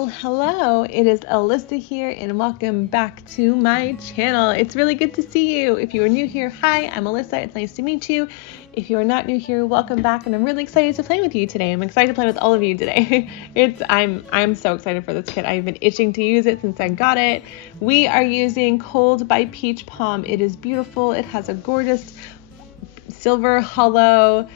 Well, hello, it is Alyssa here and welcome back to my channel. It's really good to see you. If you are new here, hi, I'm Alyssa. It's nice to meet you. If you are not new here, welcome back, and I'm really excited to play with you today. I'm excited to play with all of you today. I'm so excited for this kit. I've been itching to use it since I got it. We are using Cold by Peach Palm. It is beautiful. It has a gorgeous silver hollow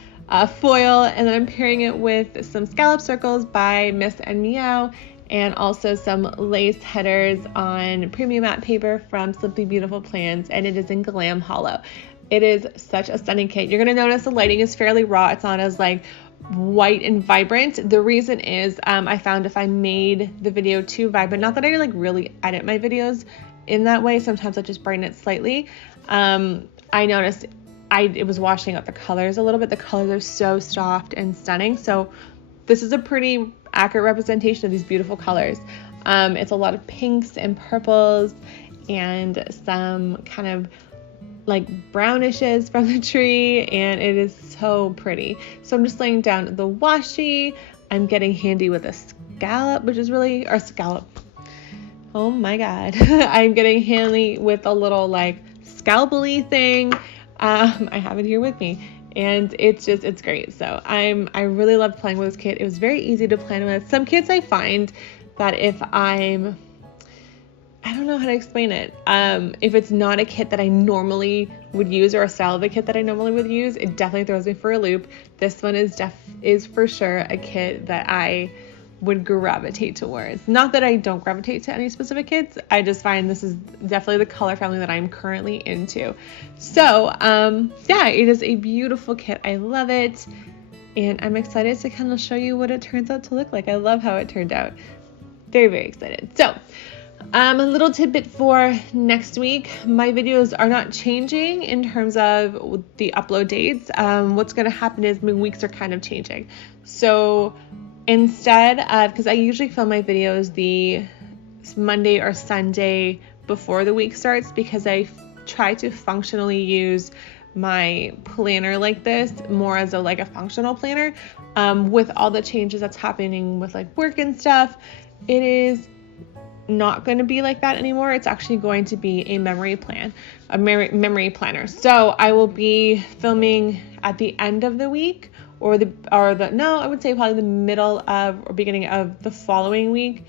foil, and then I'm pairing it with some scallop circles by miss&meow and also some lace headers on premium matte paper from Simply Beautiful Plans, and it is in Glam Hollow. It is such a stunning kit. You're going to notice the lighting is fairly raw. It's not as like white and vibrant. The reason is I found if I made the video too vibrant, not that I like really edit my videos in that way, sometimes I just brighten it slightly. I noticed it was washing out the colors a little bit. The colors are so soft and stunning. So this is a pretty accurate representation of these beautiful colors. It's a lot of pinks and purples and some kind of like brownishes from the tree, and it is so pretty. So I'm just laying down the washi. I'm getting handy with a scallop, which is really, or scallop. Oh my God. I'm getting handy with a little like scalpel-y thing. I have it here with me, and it's great. So I really loved playing with this kit. It was very easy to plan with. Some kits I find that if I don't know how to explain it. If it's not a kit that I normally would use, or a style of a kit that I normally would use, it definitely throws me for a loop. This one is for sure a kit that I would gravitate towards. Not that I don't gravitate to any specific kits. I just find this is definitely the color family that I'm currently into. So yeah, it is a beautiful kit. I love it, and I'm excited to kind of show you what it turns out to look like. I love how it turned out. Very, very excited. So a little tidbit for next week. My videos are not changing in terms of the upload dates. What's going to happen is my weeks are kind of changing. So instead of, because I usually film my videos the Monday or Sunday before the week starts, because I try to functionally use my planner like this more as a functional planner. With all the changes that's happening with like work and stuff, it is not going to be like that anymore. It's actually going to be a memory planner. So I will be filming at the end of the week, I would say probably the middle of or beginning of the following week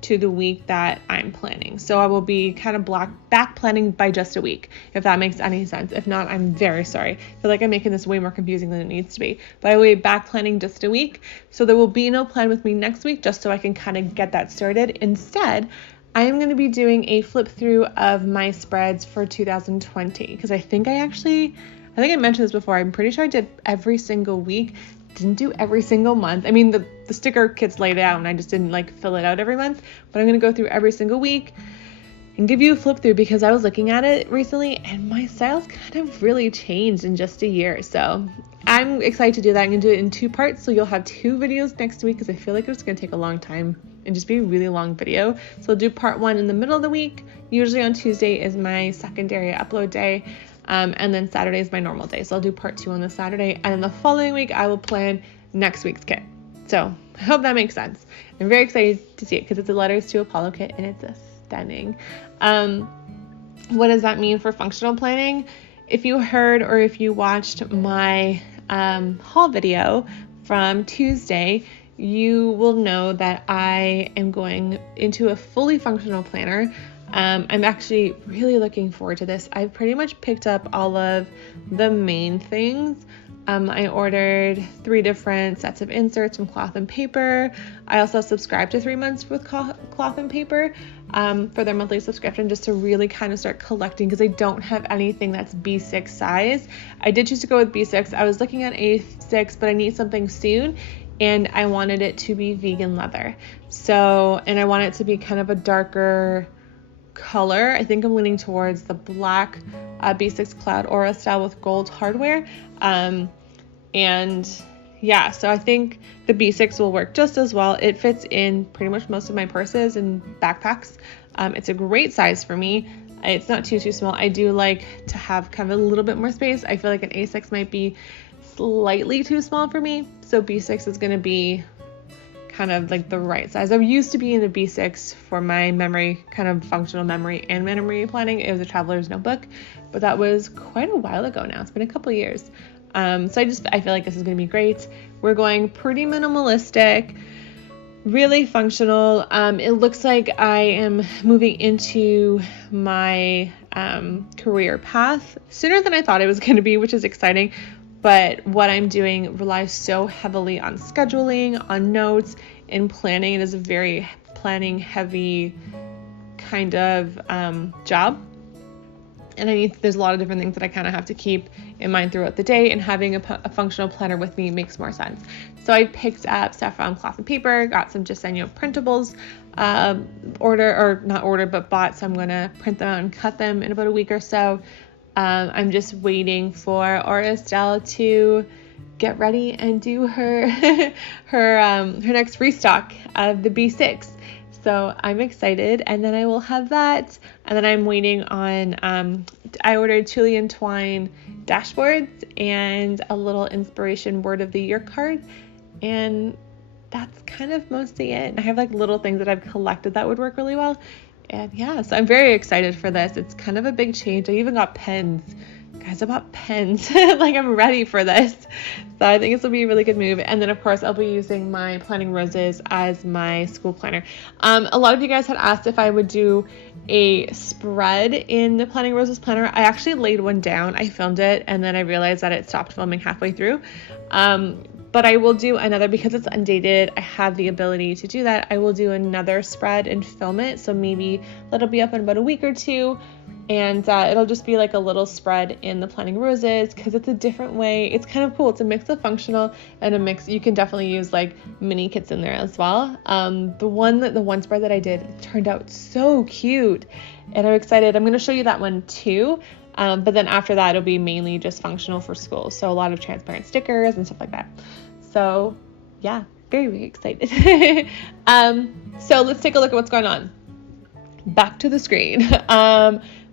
to the week that I'm planning. So I will be kind of back planning by just a week, if that makes any sense. If not, I'm very sorry. I feel like I'm making this way more confusing than it needs to be. But I will be back planning just a week. So there will be no plan with me next week, just so I can kind of get that started. Instead, I am going to be doing a flip through of my spreads for 2020, because I think I mentioned this before. I'm pretty sure I did every single week. Didn't do every single month. I mean, the sticker kit's laid out and I just didn't fill it out every month, but I'm going to go through every single week and give you a flip through, because I was looking at it recently and my styles kind of really changed in just a year. So I'm excited to do that. I'm going to do it in 2 parts. So you'll have 2 videos next week, because I feel like it's going to take a long time and just be a really long video. So I'll do part 1 in the middle of the week. Usually on Tuesday is my secondary upload day. And then Saturday is my normal day. So I'll do part 2 on the Saturday, and then the following week I will plan next week's kit. So I hope that makes sense. I'm very excited to see it, because it's a Letters to Apollo kit, and it's stunning. What does that mean for functional planning? If you heard or if you watched my haul video from Tuesday, you will know that I am going into a fully functional planner. I'm actually really looking forward to this. I've pretty much picked up all of the main things. I ordered 3 different sets of inserts from Cloth and Paper. I also subscribed to 3 months with Cloth and Paper for their monthly subscription, just to really kind of start collecting, because I don't have anything that's B6 size. I did choose to go with B6. I was looking at A6, but I need something soon, and I wanted it to be vegan leather. And I want it to be kind of a darker color. I think I'm leaning towards the black B6 Cloud Aura style with gold hardware. And yeah, so I think the B6 will work just as well. It fits in pretty much most of my purses and backpacks. It's a great size for me. It's not too small. I do like to have kind of a little bit more space. I feel like an A6 might be slightly too small for me. So B6 is going to be kind of like the right size. I used to be in the B6 for my memory, kind of functional memory and memory planning. It was a traveler's notebook, but that was quite a while ago now. It's been a couple years. So I feel like this is going to be great. We're going pretty minimalistic, really functional. It looks like I am moving into my career path sooner than I thought it was going to be, which is exciting. But what I'm doing relies so heavily on scheduling, on notes, and planning. It is a very planning heavy kind of job. And there's a lot of different things that I kind of have to keep in mind throughout the day, and having a functional planner with me makes more sense. So I picked up stuff from Cloth and Paper, got some just printables, bought. So I'm going to print them out and cut them in about a week or so. I'm just waiting for Estelle to get ready and do her next restock of the B6. So I'm excited, and then I will have that. And then I'm waiting on, I ordered Tulle and Twine dashboards and a little inspiration word of the year card. And that's kind of mostly it. I have like little things that I've collected that would work really well. And yeah, so I'm very excited for this. It's kind of a big change. I even got pens. Guys, I bought pens. Like, I'm ready for this. So I think this will be a really good move. And then, of course, I'll be using my Planning Roses as my school planner. A lot of you guys had asked if I would do a spread in the Planning Roses planner. I actually laid one down. I filmed it, and then I realized that it stopped filming halfway through. But I will do another, because it's undated. I have the ability to do that. I will do another spread and film it. So maybe that'll be up in about a week or two. And it'll just be like a little spread in the Planning Roses, because it's a different way. It's kind of cool. It's a mix of functional and a mix. You can definitely use like mini kits in there as well. The one spread that I did turned out so cute, and I'm excited. I'm going to show you that one too. But then after that, it'll be mainly just functional for school. So a lot of transparent stickers and stuff like that. So yeah, very, very excited. So let's take a look at what's going on. Back to the screen.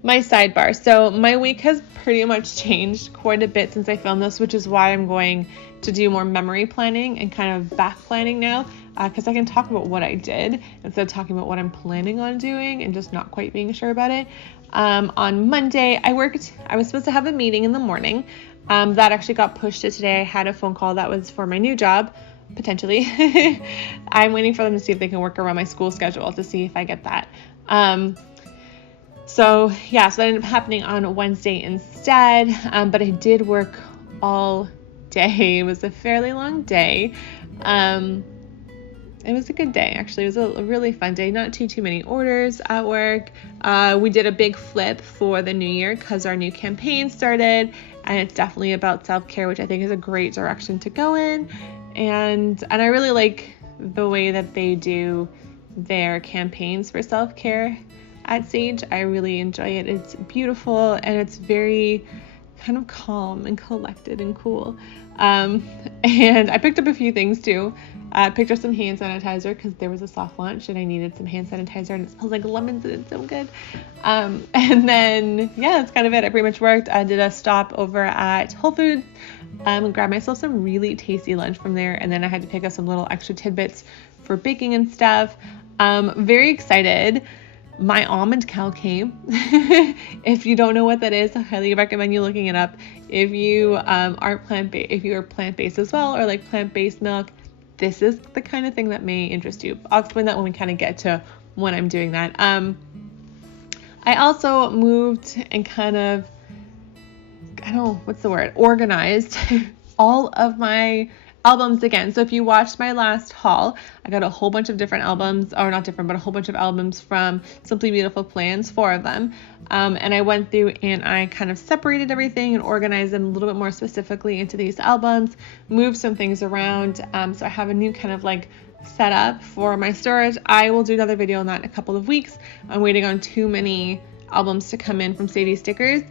My sidebar. So my week has pretty much changed quite a bit since I filmed this, which is why I'm going to do more memory planning and kind of back planning now, because I can talk about what I did instead of talking about what I'm planning on doing and just not quite being sure about it. On Monday, I was supposed to have a meeting in the morning. That actually got pushed to today. I had a phone call that was for my new job, potentially. I'm waiting for them to see if they can work around my school schedule to see if I get that. So that ended up happening on Wednesday instead. But I did work all day. It was a fairly long day. It was a good day, actually. It was a really fun day. Not too many orders at work. We did a big flip for the new year because our new campaign started, and it's definitely about self-care, which I think is a great direction to go in. And I really like the way that they do their campaigns for self-care at Sage. I really enjoy it. It's beautiful, and it's very kind of calm and collected and cool. And I picked up a few things too. I picked up some hand sanitizer because there was a soft launch and I needed some hand sanitizer, and it smells like lemons and it's so good. And then, that's kind of it. I pretty much worked. I did a stop over at Whole Foods and grabbed myself some really tasty lunch from there. And then I had to pick up some little extra tidbits for baking and stuff. Very excited. My almond cow came. If you don't know what that is, I highly recommend you looking it up. If you are plant-based as well, or like plant-based milk, this is the kind of thing that may interest you. I'll explain that when we kind of get to when I'm doing that. I also moved and kind of, organized all of my albums again. So if you watched my last haul, I got a whole bunch of different albums, or not different, but a whole bunch of albums from Simply Beautiful Plans, 4 of them. And I went through and I kind of separated everything and organized them a little bit more specifically into these albums, moved some things around. So I have a new kind of like setup for my storage. I will do another video on that in a couple of weeks. I'm waiting on too many albums to come in from Sadie Stickers.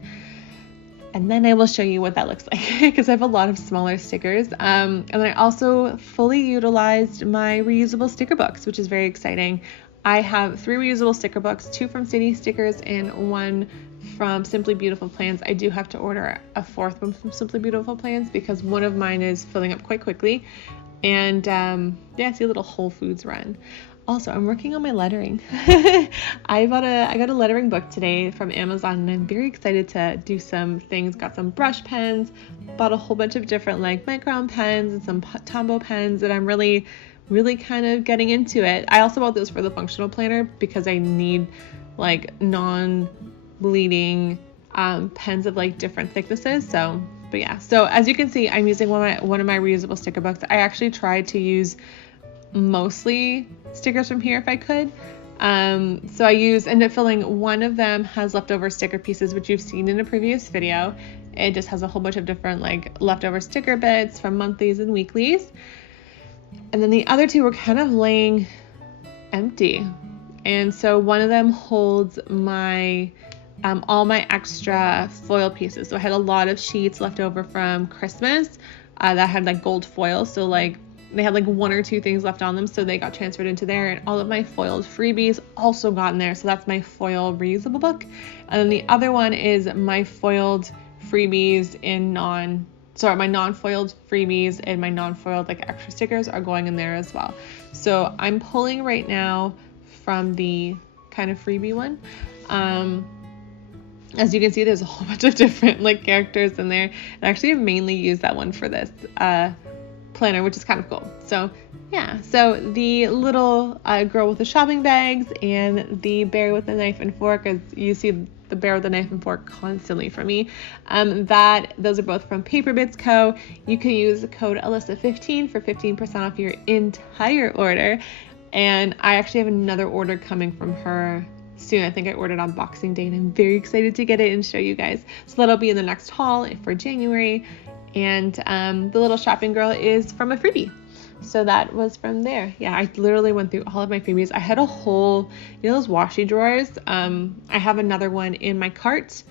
And then I will show you what that looks like, because I have a lot of smaller stickers. And I also fully utilized my reusable sticker books, which is very exciting. I have 3 reusable sticker books, 2 from Sadie Stickers and 1 from Simply Beautiful Plans. I do have to order a 4th one from Simply Beautiful Plans because one of mine is filling up quite quickly. And yeah, I see a little Whole Foods run. Also, I'm working on my lettering. I got a lettering book today from Amazon, and I'm very excited to do some things. Got some brush pens, bought a whole bunch of different like micron pens and some Tombow pens, and I'm really kind of getting into it. I also bought those for the functional planner because I need like non-bleeding pens of like different thicknesses. So, but yeah. So as you can see, I'm using one of my reusable sticker books. I actually tried to use mostly stickers from here if I could. So I ended up filling one of them has leftover sticker pieces, which you've seen in a previous video. It just has a whole bunch of different like leftover sticker bits from monthlies and weeklies. And then the other two were kind of laying empty. And so one of them holds my all my extra foil pieces. So I had a lot of sheets left over from Christmas that had like gold foil. So like they had like one or two things left on them, so they got transferred into there, and all of my foiled freebies also got in there. So that's my foil reusable book. And then the other one is my foiled freebies my non-foiled freebies and my non-foiled like extra stickers are going in there as well. So I'm pulling right now from the kind of freebie one. As you can see, there's a whole bunch of different like characters in there. And actually I mainly use that one for this planner, which is kind of cool. So yeah, so the little girl with the shopping bags and the bear with the knife and fork, as you see the bear with the knife and fork constantly for me, those are both from Paper Bits Co. You can use the code Alyssa15 for 15% off your entire order. And I actually have another order coming from her soon. I think I ordered on Boxing Day, and I'm very excited to get it and show you guys. So that'll be in the next haul for January. And the little shopping girl is from a freebie. So that was from there. Yeah, I literally went through all of my freebies. I had a whole, those washi drawers. I have another one in my cart,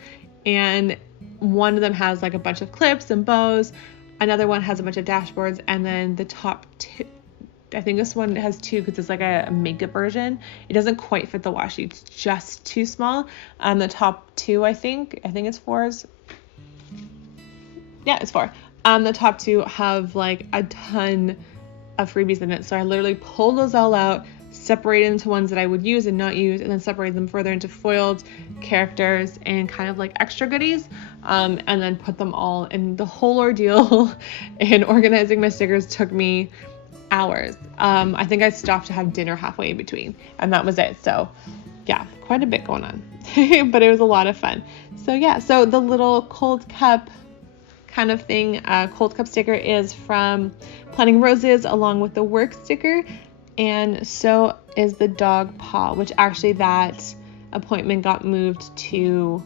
and one of them has like a bunch of clips and bows. Another one has a bunch of dashboards, and then the top two, I think this one has two because it's like a makeup version. It doesn't quite fit the washi. It's just too small. The top two, I think it's fours. Yeah, it's 4. The top two have like a ton of freebies in it. So I literally pulled those all out, separated into ones that I would use and not use, and then separated them further into foiled characters and kind of like extra goodies. And then put them all in. The whole ordeal in organizing my stickers took me hours. I think I stopped to have dinner halfway in between, and that was it. So yeah, quite a bit going on, but it was a lot of fun. So yeah, so the little cold cup kind of thing, cold cup sticker is from Planting Roses, along with the work sticker, and so is the dog paw, which actually that appointment got moved to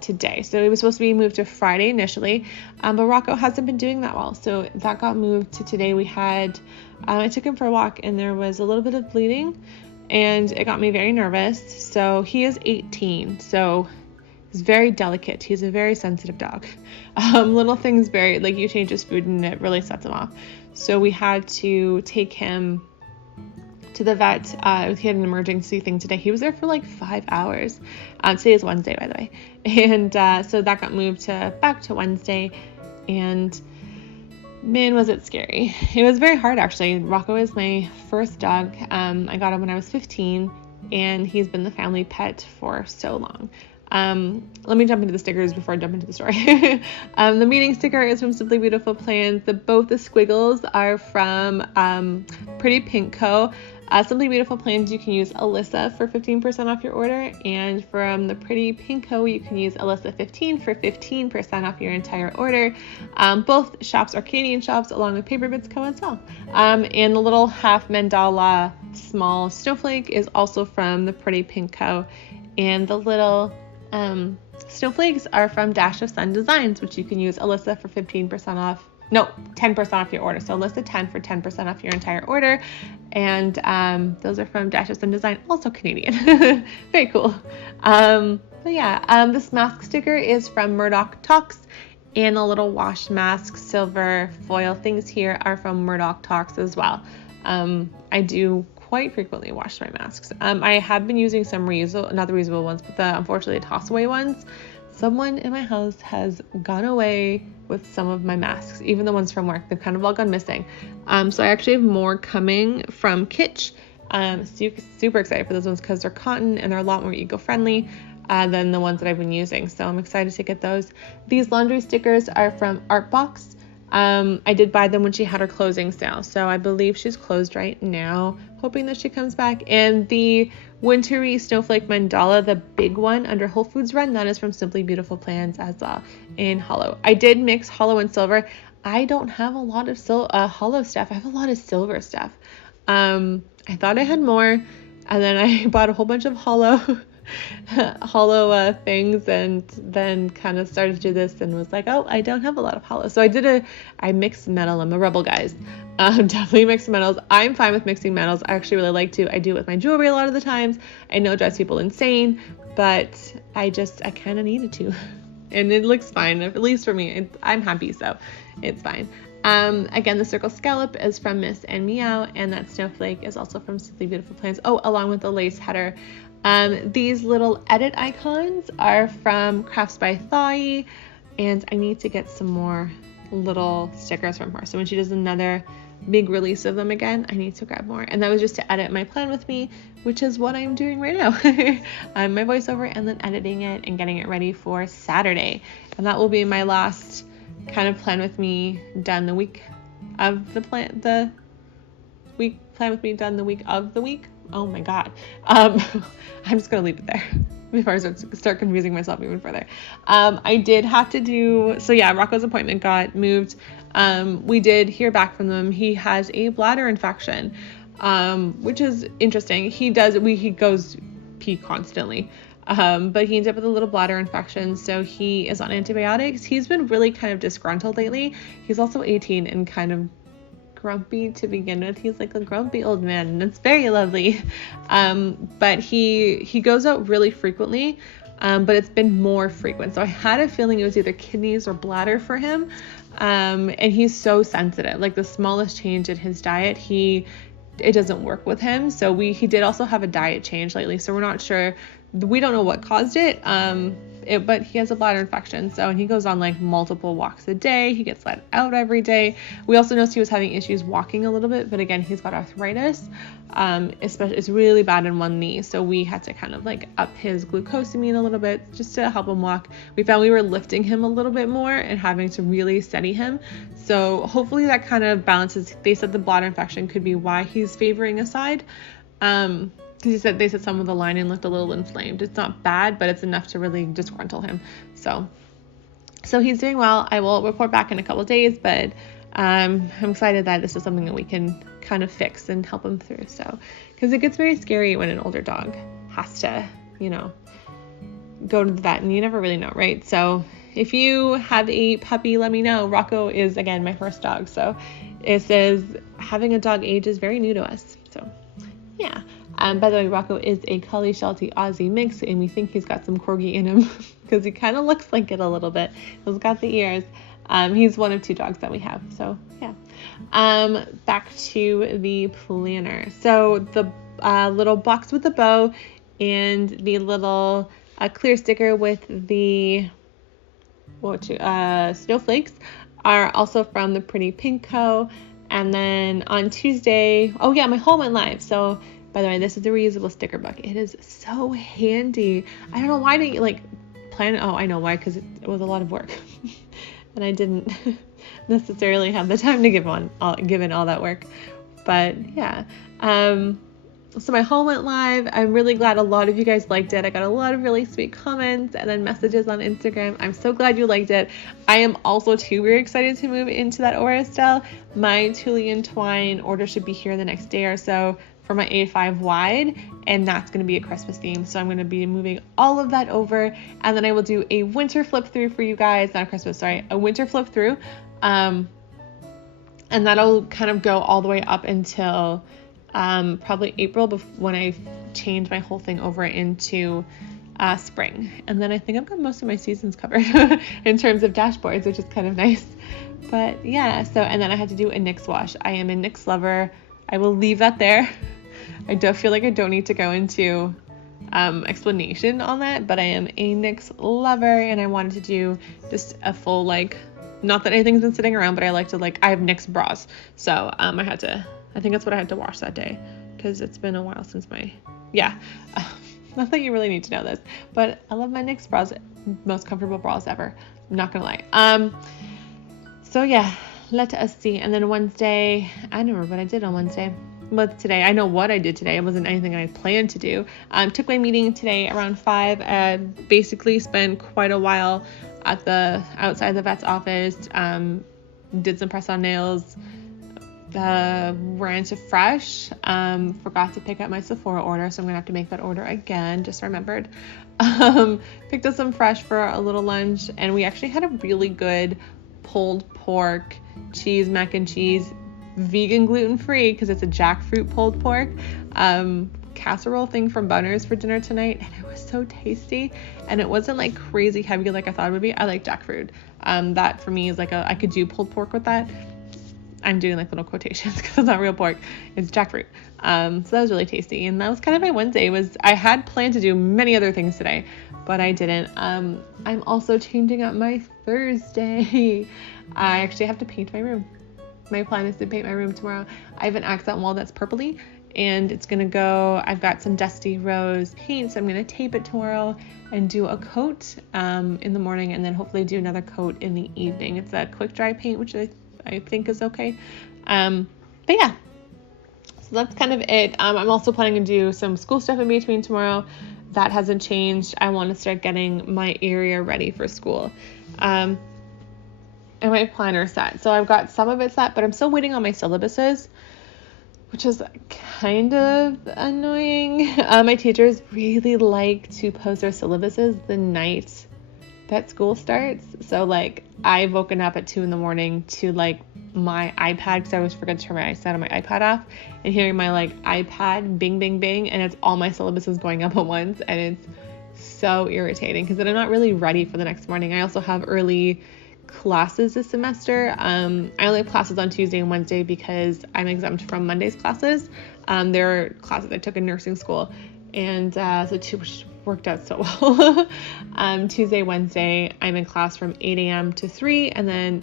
today. So it was supposed to be moved to Friday initially, but Rocco hasn't been doing that well, so that got moved to today. We had I took him for a walk, and there was a little bit of bleeding, and it got me very nervous. So he is 18, so he's very delicate. He's a very sensitive dog. Little things very, like, you change his food and it really sets him off. So we had to take him to the vet. He had an emergency thing today. He was there for like 5 hours. Today is Wednesday, by the way. And so that got moved back to Wednesday. And man, was it scary. It was very hard, actually. Rocco is my first dog. I got him when I was 15, and he's been the family pet for so long. Let me jump into the stickers before I jump into the story. The meeting sticker is from Simply Beautiful Plans. Both the squiggles are from Pretty Pink Co. Simply Beautiful Plans, you can use Alyssa for 15% off your order, and from the Pretty Pink Co, you can use Alyssa15 for 15% off your entire order. Both shops are Canadian shops, along with Paper Bits Co as well. And the little half mandala small snowflake is also from the Pretty Pink Co, and the little snowflakes are from Dash of Sun Designs, which you can use Alyssa for 15% off. No, 10% off your order. So Alyssa 10 for 10% off your entire order. And those are from Dash of Sun Design, also Canadian. Very cool. But yeah, this mask sticker is from Murdoch Talks, and the little wash mask silver foil things here are from Murdoch Talks as well. I do quite frequently wash my masks. I have been using some not the reusable ones, but unfortunately toss away ones. someone in my house has gone away with some of my masks, even the ones from work. They've kind of all gone missing. So I actually have more coming from Kitsch. Super excited for those ones because they're cotton and they're a lot more eco-friendly than the ones that I've been using. So I'm excited to get those. These laundry stickers are from Artbox. I did buy them when she had her closing sale. So I believe she's closed right now, hoping that she comes back. And the wintry snowflake mandala, the big one under Whole Foods Run, that is from Simply Beautiful Plans as well in hollow. I did mix hollow and silver. I don't have a lot of hollow stuff. I have a lot of silver stuff. I thought I had more, and then I bought a whole bunch of hollow things, and then kind of started to do this and was like, oh, I don't have a lot of hollow. So I mixed metal. I'm a rebel, guys. Definitely mixed metals. I'm fine with mixing metals. I actually really like to. I do it with my jewelry a lot of the times. I know it drives people insane, but I kind of needed to. And it looks fine, at least for me. I'm happy, so it's fine. Again, the circle scallop is from miss&meow, and that snowflake is also from Simply Beautiful Plans. Oh, along with the lace header. These little edit icons are from Crafts by Thai, and I need to get some more little stickers from her. So when she does another big release of them again, I need to grab more. And that was just to edit my plan with me, which is what I'm doing right now. My voiceover, and then editing it and getting it ready for Saturday. And that will be my last kind of plan with me done the week of the plan, plan with me done the week of the week. Oh my God. I'm just going to leave it there before I start confusing myself even further. I did have to do, so yeah, Rocco's appointment got moved. We did hear back from them. He has a bladder infection, which is interesting. He goes pee constantly. But he ends up with a little bladder infection, so he is on antibiotics. He's been really kind of disgruntled lately. He's also 18 and kind of grumpy to begin with. He's like a grumpy old man, and it's very lovely. But he goes out really frequently, but it's been more frequent. So I had a feeling it was either kidneys or bladder for him. And he's so sensitive. Like the smallest change in his diet, it doesn't work with him. So he did also have a diet change lately. So we're not sure. We don't know what caused it, but he has a bladder infection. So, and he goes on like multiple walks a day. He gets let out every day. We also noticed he was having issues walking a little bit, but again, he's got arthritis. Especially, it's really bad in one knee. So we had to kind of like up his glucosamine a little bit just to help him walk. We found we were lifting him a little bit more and having to really steady him. So hopefully that kind of balances. They said the bladder infection could be why he's favoring a side. Because they said some of the lining looked a little inflamed. It's not bad, but it's enough to really disgruntle him. So he's doing well. I will report back in a couple of days, but I'm excited that this is something that we can kind of fix and help him through. So, because it gets very scary when an older dog has to, go to the vet, and you never really know, right? So if you have a puppy, let me know. Rocco is, again, my first dog. So it says having a dog age is very new to us. So yeah. By the way, Rocco is a Collie Sheltie Aussie mix, and we think he's got some Corgi in him because he kind of looks like it a little bit. He's got the ears. He's one of 2 dogs that we have. So yeah. Back to the planner. So the little box with the bow and the little clear sticker with the snowflakes are also from the Pretty Pink Co. And then on Tuesday, oh yeah, my haul went live. So by the way, this is a reusable sticker book. It is so handy. I don't know why didn't you plan it? Oh, I know why, because it was a lot of work. And I didn't necessarily have the time to give in all that work. But yeah. So my haul went live. I'm really glad a lot of you guys liked it. I got a lot of really sweet comments and then messages on Instagram. I'm so glad you liked it. I am also very excited to move into that Aura style. My Tulle & Twine order should be here the next day or so for my A5 wide, and that's going to be a Christmas theme. So I'm going to be moving all of that over, and then I will do a winter flip through for you guys, not a Christmas, sorry, a winter flip through. And that'll kind of go all the way up until probably April when I change my whole thing over into spring. And then I think I've got most of my seasons covered in terms of dashboards, which is kind of nice. But yeah, and then I had to do a NYX wash. I am a NYX lover. I will leave that there. I don't feel like I don't need to go into explanation on that, but I am a NYX lover, and I wanted to do just a full, like, not that anything's been sitting around, but I like to, like, I have NYX bras, so I think that's what I had to wash that day, because it's been a while since not that you really need to know this, but I love my NYX bras, most comfortable bras ever, I'm not gonna lie. So yeah, let us see. And then Wednesday, I don't remember what I did on Wednesday. But today, I know what I did today. It wasn't anything I planned to do. Took my meeting today around 5 and basically spent quite a while outside the vet's office. Did some press on nails. Ran to Fresh. Forgot to pick up my Sephora order, so I'm gonna have to make that order again. Just remembered. Picked up some Fresh for a little lunch, and we actually had a really good pulled pork, cheese, mac and cheese, vegan, gluten-free, because it's a jackfruit pulled pork, casserole thing from Bunner's for dinner tonight, and it was so tasty, and it wasn't like crazy heavy like I thought it would be. I like jackfruit. That for me is like I could do pulled pork with that. I'm doing like little quotations because it's not real pork, it's jackfruit. So that was really tasty, and that was kind of my Wednesday. I had planned to do many other things today, but I didn't. I'm also changing up my Thursday. I actually have to paint my room. My plan is to paint my room tomorrow. I have an accent wall that's purpley, and it's gonna go, I've got some dusty rose paint, so I'm gonna tape it tomorrow and do a coat in the morning, and then hopefully do another coat in the evening. It's a quick dry paint, which I think is okay. But yeah, so that's kind of it. I'm also planning to do some school stuff in between tomorrow. That hasn't changed. I want to start getting my area ready for school. And my planner set. So I've got some of it set, but I'm still waiting on my syllabuses, which is kind of annoying. My teachers really like to post their syllabuses the night that school starts. So like I've woken up at 2 a.m. to like my iPad, because I always forget to turn my iPad off, and hearing my like iPad bing, bing, bing, and it's all my syllabuses going up at once, and it's so irritating because then I'm not really ready for the next morning. I also have early classes this semester. I only have classes on Tuesday and Wednesday because I'm exempt from Monday's classes. They're classes I took in nursing school, and which worked out so well. Tuesday, Wednesday, I'm in class from 8 a.m. to 3, and then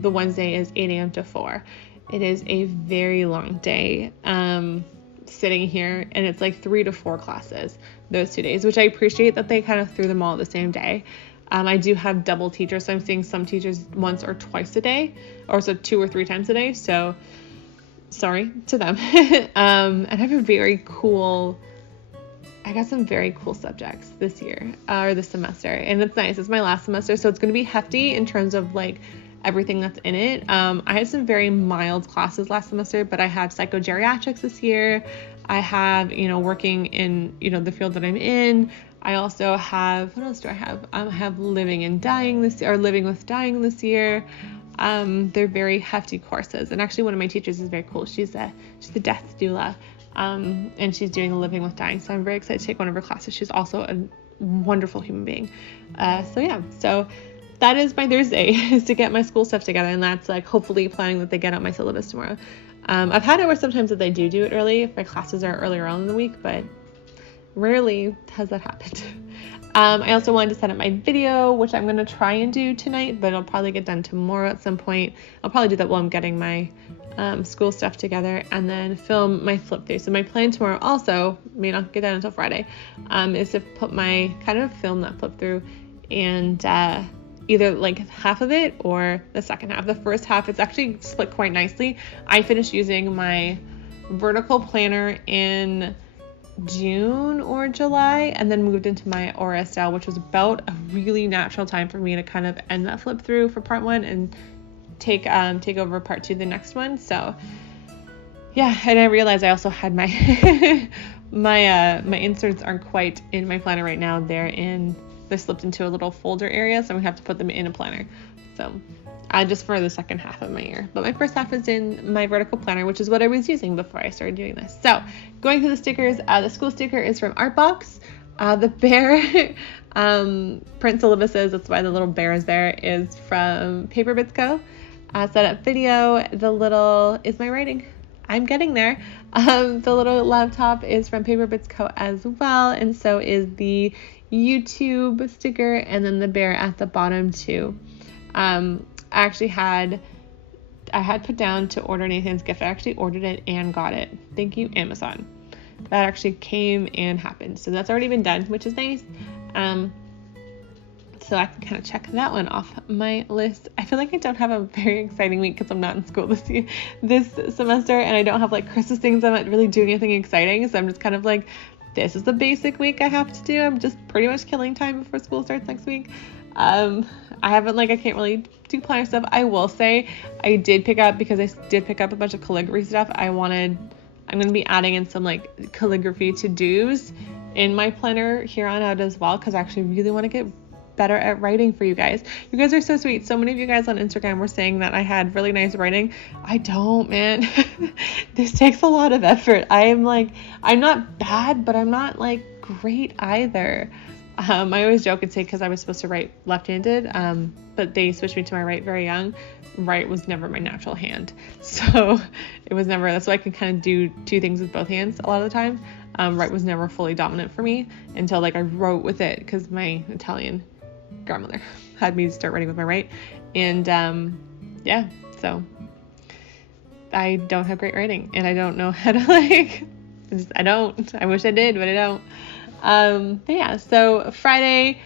the Wednesday is 8 a.m. to 4. It is a very long day sitting here, and it's like 3 to 4 classes those 2 days, which I appreciate that they kind of threw them all the same day. I do have double teachers, so I'm seeing some teachers once or twice a day, or so 2 or 3 times a day, so sorry to them. And I have I got some very cool subjects this year, or this semester, and it's nice. It's my last semester, so it's going to be hefty in terms of like everything that's in it. I had some very mild classes last semester, but I have psychogeriatrics this year. I have, working in, the field that I'm in. I also have, what else do I have? I have living with dying this year. They're very hefty courses. And actually one of my teachers is very cool. She's a death doula. And she's doing living with dying. So I'm very excited to take one of her classes. She's also a wonderful human being. So that is my Thursday, is to get my school stuff together. And that's like hopefully planning that they get out my syllabus tomorrow. I've had it where sometimes that they do it early if my classes are earlier on in the week, but rarely has that happened. I also wanted to set up my video, which I'm going to try and do tonight, but it'll probably get done tomorrow at some point. I'll probably do that while I'm getting my school stuff together, and then film my flip through. So my plan tomorrow also, may not get done until Friday, is to film that flip through, and either like half of it or the second half. The first half, it's actually split quite nicely. I finished using my vertical planner in June or July, and then moved into my Aura style, which was about a really natural time for me to kind of end that flip through for part 1 and take over part 2 the next one. So yeah, and I realized I also had my my inserts aren't quite in my planner right now. They're slipped into a little folder area, so I'm gonna have to put them in a planner. So just for the second half of my year. But my first half is in my vertical planner, which is what I was using before I started doing this. So going through the stickers, the school sticker is from Artbox. The bear print syllabuses, that's why the little bear is there, is from Paper Bits Co. Setup video, the little is my writing. I'm getting there. The little laptop is from Paper Bits Co. as well, and so is the YouTube sticker, and then the bear at the bottom too. I had put down to order Nathan's gift. I actually ordered it and got it. Thank you, Amazon. That actually came and happened. So that's already been done, which is nice. So I can kind of check that one off my list. I feel like I don't have a very exciting week because I'm not in school this semester, and I don't have like Christmas things. I'm not really doing anything exciting. So I'm just kind of like, this is the basic week I have to do. I'm just pretty much killing time before school starts next week. I can't really do planner stuff. I will say I did pick up a bunch of calligraphy stuff. I'm going to be adding in some like calligraphy to-dos in my planner here on out as well, because I actually really want to get better at writing for you guys. You guys are so sweet. So many of you guys on Instagram were saying that I had really nice writing. I don't, man. This takes a lot of effort. I'm not bad, but I'm not like great either. I always joke and say because I was supposed to write left-handed, but they switched me to my right very young. Right was never my natural hand. So it was never, that's why I can kind of do two things with both hands a lot of the time. Right was never fully dominant for me until like I wrote with it because my Italian grandmother had me start writing with my right. And so I don't have great writing, and I don't know how to I wish I did, but I don't. So Friday,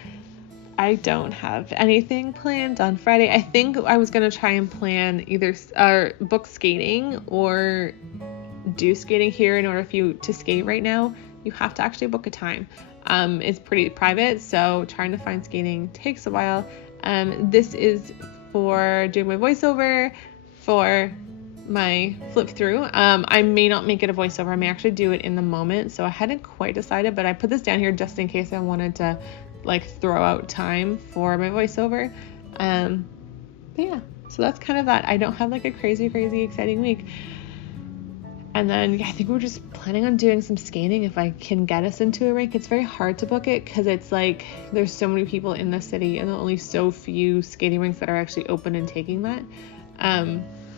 I don't have anything planned on Friday. I think I was going to try and plan either book skating or do skating here. In order for you to skate right now, you have to actually book a time. It's pretty private, so trying to find skating takes a while. This is for doing my voiceover for my flip through. I may not make it a voiceover. I may actually do it in the moment. So I hadn't quite decided, but I put this down here just in case I wanted to like throw out time for my voiceover. So that's kind of that. I don't have like a crazy exciting week. And then I think we're just planning on doing some skating if I can get us into a rink. It's very hard to book it because it's like there's so many people in the city and only so few skating rinks that are actually open and taking that.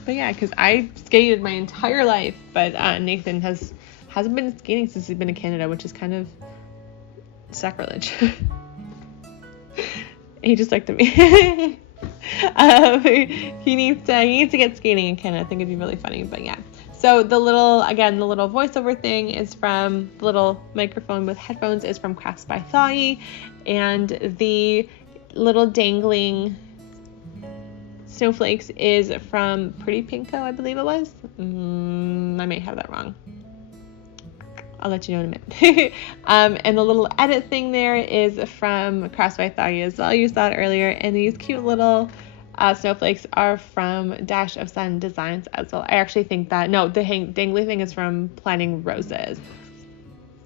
Because I skated my entire life, but Nathan hasn't been skating since he's been in Canada, which is kind of sacrilege. He just looked at me. He needs to get skating in Canada. I think it'd be really funny, but yeah. So the little voiceover thing is from the little microphone with headphones is from Crafts by Thai, and the little dangling snowflakes is from Pretty Pinko, I believe it was. I may have that wrong. I'll let you know in a minute. And the little edit thing there is from Crafts by Thai as well. You saw it earlier, and these cute little snowflakes are from Dash of Sun Designs as well. I actually think that, no, the dangly thing is from Planting Roses.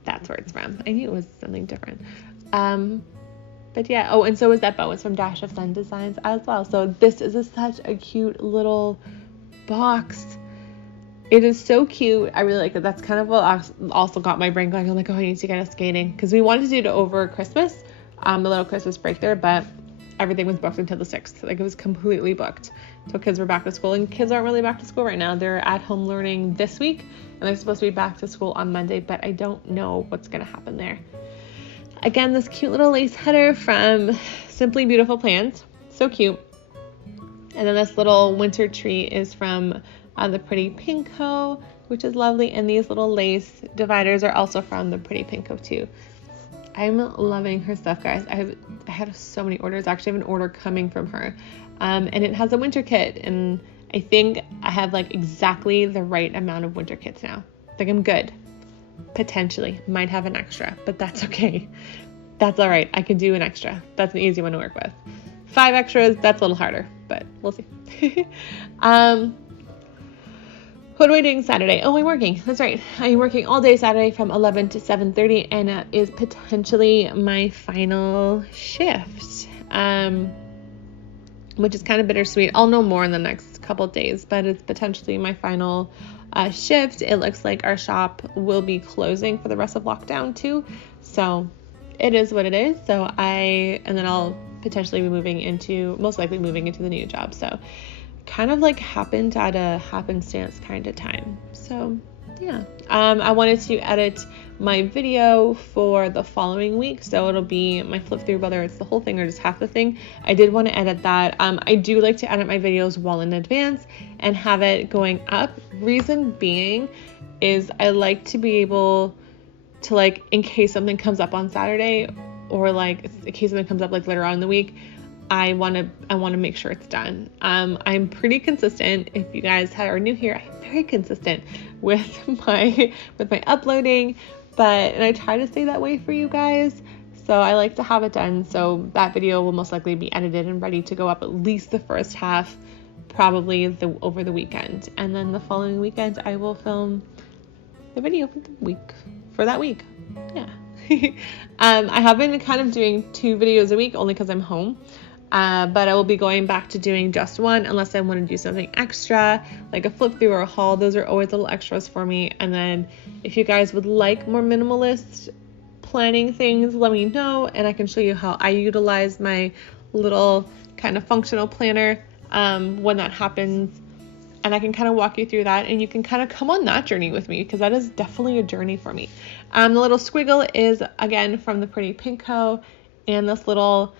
That's where it's from. I knew it was something different. But yeah, oh, and so is that bow. It's from Dash of Sun Designs as well. So this is such a cute little box. It is so cute. I really like it. That's kind of what also got my brain going. I'm like, oh, I need to get us skating. Because we wanted to do it over Christmas, the little Christmas break there, but everything was booked until the 6th. Like, it was completely booked. So kids were back to school, and kids aren't really back to school right now. They're at home learning this week, and they're supposed to be back to school on Monday, but I don't know what's going to happen there. Again, this cute little lace header from Simply Beautiful Plants. So cute. And then this little winter tree is from the Pretty Pinko, which is lovely. And these little lace dividers are also from the Pretty Pinko too. I'm loving her stuff, guys. I have so many orders. I actually have an order coming from her. And it has a winter kit. And I think I have like exactly the right amount of winter kits now. I think I'm good. Potentially. Might have an extra, but that's okay. That's all right. I can do an extra. That's an easy one to work with. 5 extras, that's a little harder, but we'll see. What am I doing Saturday? Oh, I'm working. That's right. I'm working all day Saturday from 11 to 7:30, and it is potentially my final shift, which is kind of bittersweet. I'll know more in the next couple of days, but it's potentially my final shift. It looks like our shop will be closing for the rest of lockdown too, so it is what it is. And then I'll potentially be most likely moving into the new job. So kind of like happened at a happenstance kind of time. So yeah, I wanted to edit my video for the following week, so it'll be my flip through, whether it's the whole thing or just half the thing. I did want to edit that. I do like to edit my videos well in advance and have it going up. Reason being is I like to be able to, like, in case something comes up on Saturday, or like in case something comes up like later on in the week, I want to make sure it's done. I'm pretty consistent. If you guys are new here, I'm very consistent with my uploading, and I try to stay that way for you guys. So I like to have it done. So that video will most likely be edited and ready to go up at least the first half, probably over the weekend. And then the following weekend, I will film the video for that week. Yeah. I have been kind of doing 2 videos a week only because I'm home. But I will be going back to doing just one unless I want to do something extra, like a flip through or a haul. Those are always little extras for me. And then if you guys would like more minimalist planning things, let me know, and I can show you how I utilize my little kind of functional planner when that happens. And I can kind of walk you through that, and you can kind of come on that journey with me, because that is definitely a journey for me. The little squiggle is, again, from the Pretty Pinko, and this little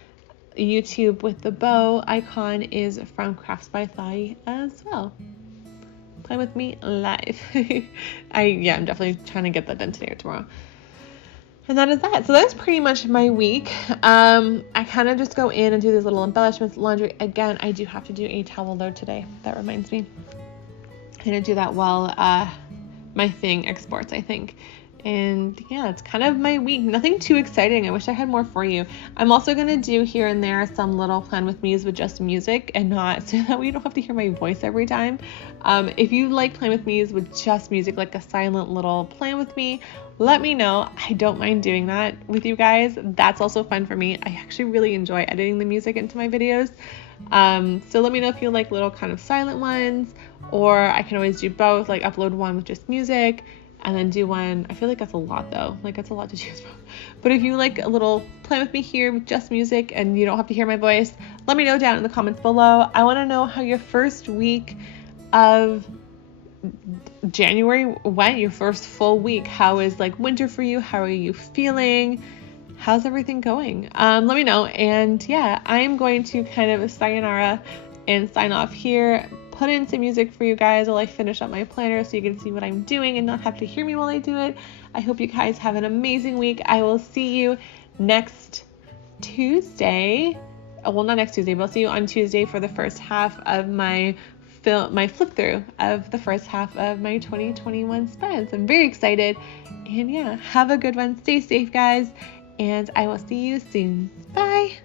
YouTube with the bow icon is from Crafts by Thai as well. Play with me live. I'm definitely trying to get that done today or tomorrow. And that is that. So that's pretty much my week. I kind of just go in and do these little embellishments. Laundry, again, I do have to do a towel load today. That reminds me. I'm going to do that while my thing exports, I think. And yeah, it's kind of my week. Nothing too exciting. I wish I had more for you. I'm also going to do here and there some little plan with me's with just music, and not so that we don't have to hear my voice every time. If you like plan with me's with just music, like a silent little plan with me, let me know. I don't mind doing that with you guys. That's also fun for me. I actually really enjoy editing the music into my videos. So let me know if you like little kind of silent ones, or I can always do both, like upload one with just music and then do one. I feel like that's a lot though. Like that's a lot to choose from. But if you like a little plan with me here with just music and you don't have to hear my voice, let me know down in the comments below. I want to know how your first week of January went, your first full week. How is like winter for you? How are you feeling? How's everything going? Let me know. And yeah, I'm going to kind of sayonara and sign off here. Put in some music for you guys while I finish up my planner so you can see what I'm doing and not have to hear me while I do it. I hope you guys have an amazing week. I will see you next Tuesday. Well, not next Tuesday, but I'll see you on Tuesday for the first half of my flip through of the first half of my 2021 spreads. I'm very excited. And yeah, have a good one. Stay safe, guys. And I will see you soon. Bye.